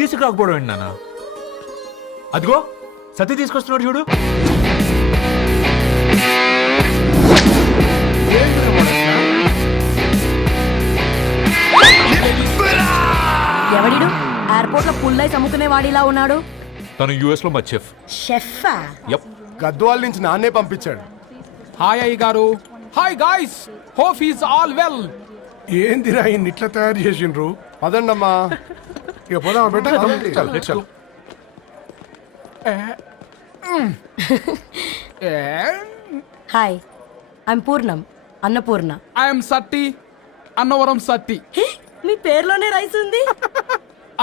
తీసుకురాకపోవడం ఏంటి నాన్న? అదిగో సతీ తీసుకొస్తున్నాడు చూడు. ఎవడిడు? ఎయిర్పోర్ట్లో పుల్లై అమ్ముకునే వాడిలా ఉన్నాడు? తను యుఎస్లో మా చెఫ్ షెఫా? యప్ గద్వాల నుంచి నాన్నే పంపించాడు. హాయ్ అయ్య గారు. Hi guys. Hope is all well. ఏందిరా ఇన్ని ఇట్లా తయారు చేసిండ్రు? పదండమ్మా. ఇక పోదామా బెట్ట చల్ చల్ hi I'm Purnam Annapurna. I'm Satti Annavaram Satti మీ పేరులోనే రైస్ ఉంది?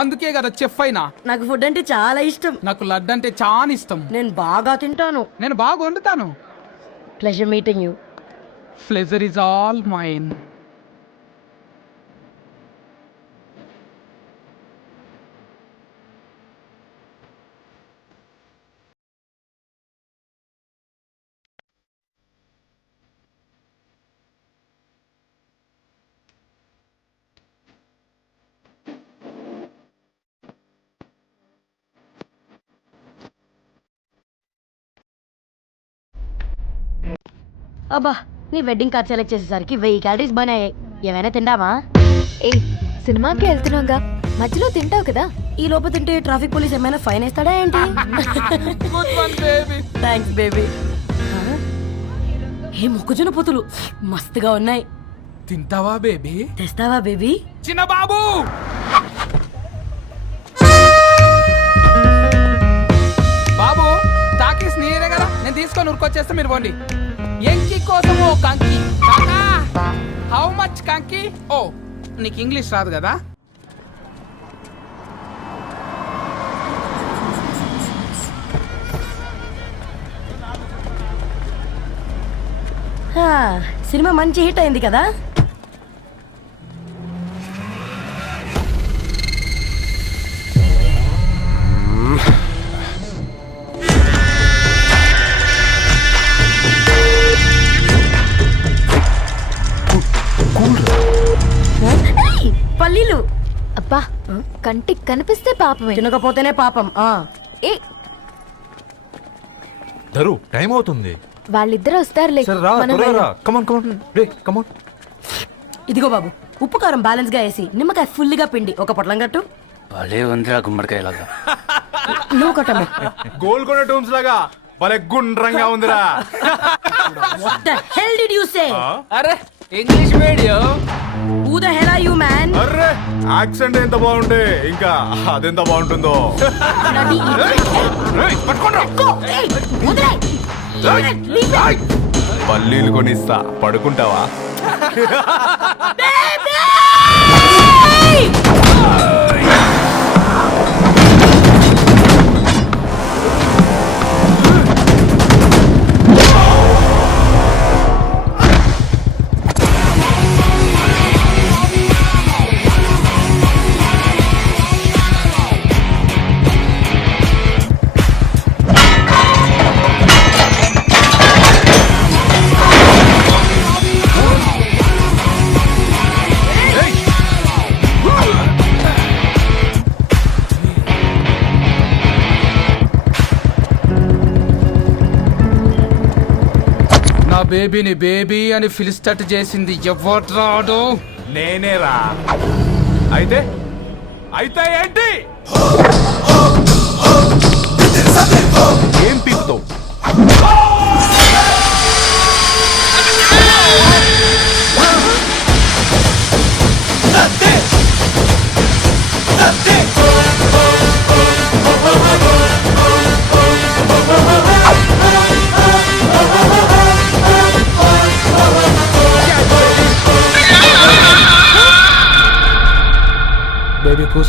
అందుకే కదా చెఫ్ అయినా. నాకు ఫుడ్ అంటే చాలా ఇష్టం. నాకు లడ్డు అంటే చాలా ఇష్టం. నేను బాగా తింటాను. నేను బాగా వండుతాను. Pleasure meeting you pleasure is all mine అబ్బా నీ వెడ్డింగ్ కార్డ్ సెలెక్ట్ చేసేసరికి వెయ్యి క్యాలరీస్ బర్న్ అయ్యాయి. ఏమైనా తిండావా ఏ సినిమాకి వెళ్తున్నాగా. మధ్యలో తింటావు కదా. ఈ లోపు తింటే ట్రాఫిక్ పోలీస్ ఏమైనా ఫైన్ వేస్తాడా ఏంటి? Good one baby thanks baby ఏ మొక్కజొన్న పొతులు? మస్తుగా ఉన్నాయి. తింటావా బేబీ తెస్తావా బేబీ చిన్న బాబు! బాబు టాకీస్ నీరే కదా. నేను తీసుకొని ఉరికొచ్చేస్తే మీరు పోండి. ఎంకి కోసం ఓ కంకి. కాకా హౌ మచ్ కంకి? ఓ నీకు ఇంగ్లీష్ రాదు కదా? సినిమా మంచి హిట్ అయింది కదా? కంటికి కనిపిస్తే పాపమే. తినకపోతేనే పాపం ఆ. ఏ? ధరు టైం అవుతుంది. వాళ్ళిద్దరు వస్తారులే. సరే రా మనం త్వరగా రా. వెళ్దాం. కమాన్ కమాన్ రే కమాన్ ఇదిగో బాబు ఉప్పు కారం బ్యాలెన్స్గా వేసి నిమ్మకాయ ఫుల్గా పిండి ఒక పొట్లం కట్టు. భలే ఉందిరా గుమ్మడికాయలాగా నువ్వు కొట్టమ్మ గోల్కొండ టూమ్స్ లాగా భలే గుండ్రంగా ఉందిరా. The hell did you say? అరే ఇంగ్లీష్ మీడియం అర్రే యాక్సెంట్ ఎంత బాగుంటే ఇంకా అదెంత బాగుంటుందో. పల్లీలు కొనిస్తా. పడుకుంటావా? నా బేబీని బేబీ అని ఫిలిస్తట్ చేసింది ఎవరు నేనే నేనేరా. అయితే? అయితే ఏంటి? ఏం పీకుతావు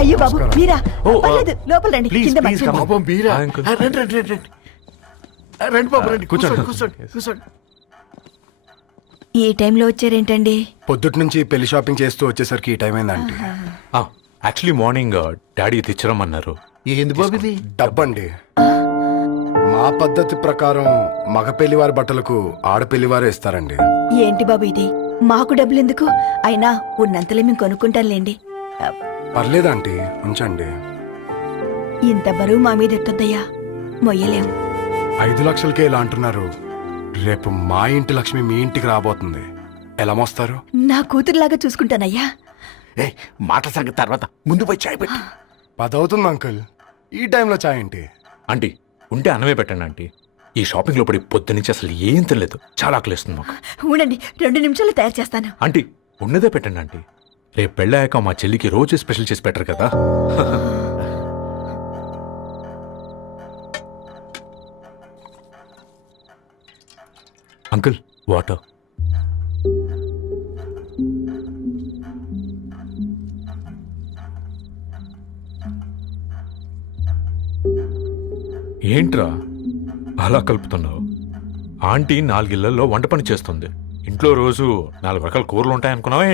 అయ్యో బాబు మీరా? పర్లేదు లోపల రండి కింద ప్లీజ్ మర్చిపో- పాపం బీరా ఆ, అంకుల్. ఆ, రండి రండి రండి. రండి ఆ, రండి బాబు రండి. కూర్చోండి. కూర్చోండి కూర్చోండి ఈ టైంలో వచ్చారేంటండి? పొద్దుటి నుంచి పెళ్ళి షాపింగ్ చేస్తూ వచ్చేసరికి ఈ టైం అయిందండి. యాక్చువల్లీ మార్నింగ్ డాడీ తెచ్చరమన్నారు ఏంది బాబు ఇది? డబ్బండి. మా పద్ధతి ప్రకారం మగ పెళ్ళివారి బట్టలకు ఆడపెళ్ళివారే ఇస్తారండి. ఏంటి బాబు ఇది? మాకు డబ్బులు ఎందుకు అయినా ఉన్నంతలే మేము కొనుక్కుంటాంలేండి ఆ, పర్లేదు ఆంటీ? ఉంచండి. ఇంత బరువు మా మీద ఎత్తొద్దయ్యా. మొయ్యలేం. ఐదు లక్షలకే ఇలా అంటున్నారు. రేపు మా ఇంటి లక్ష్మి మీ ఇంటికి రాబోతుంది. ఎలా మోస్తారు? నా కూతురులాగా చూసుకుంటానయ్యా. ఏ మాటల సంగతి తర్వాత. ముందు పోయి చాయ్ పెట్టి. పదవుతుంది అంకుల్. ఈ టైంలో చాయ్ ఏంటి? ఆంటీ ఉంటే అన్నమే పెట్టండి ఆంటీ. ఈ షాపింగ్లో పడి పొద్దు నుంచి అసలు ఏం తెలియదు చాలా ఆకలిస్తుంది మాకు. ఉండండి రెండు నిమిషాలు తయారు చేస్తాను. ఆంటీ ఉన్నదే పెట్టండి ఆంటీ. రేపు పెళ్ళాక మా చెల్లికి రోజు స్పెషల్ చేసి పెట్టరు కదా. అంకుల్ వాటర్ ఏంట్రా? అలా కలుపుతున్నావు? ఆంటీ నాలుగిళ్ళలో వంట పని చేస్తుంది. ఇంట్లో రోజు నాలుగు రకాల కూరలు ఉంటాయనుకున్నావా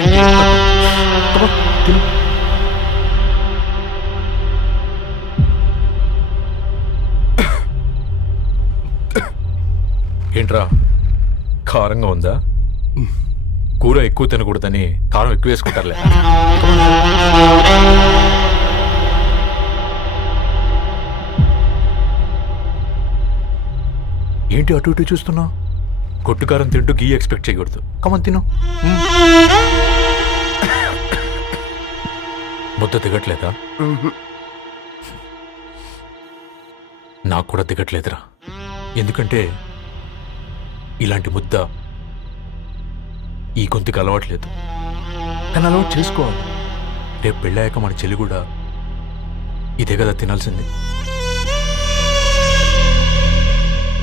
ఏంట్రా? కారంగా ఉందా? కూర ఎక్కువ తినకూడదని కారం ఎక్కువ వేసుకుంటారులే. ఏంటి అటు ఇటు చూస్తున్నావు? కొట్టుకారం తింటూ గీ ఎక్స్పెక్ట్ చేయకూడదు. కమన్ తిను. ముద్ద దిగట్లేదా? నాకు కూడా దిగట్లేదురా. ఎందుకంటే ఇలాంటి ముద్ద ఈ గొంతుకి అలవాట్లేదు. కానీ అలవాటు చేసుకోవాలి. రేపు పెళ్ళాక మన చెల్లి కూడా ఇదే కదా తినాల్సింది.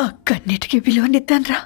ఆ కన్నీటికి విలువనిద్దాన్రా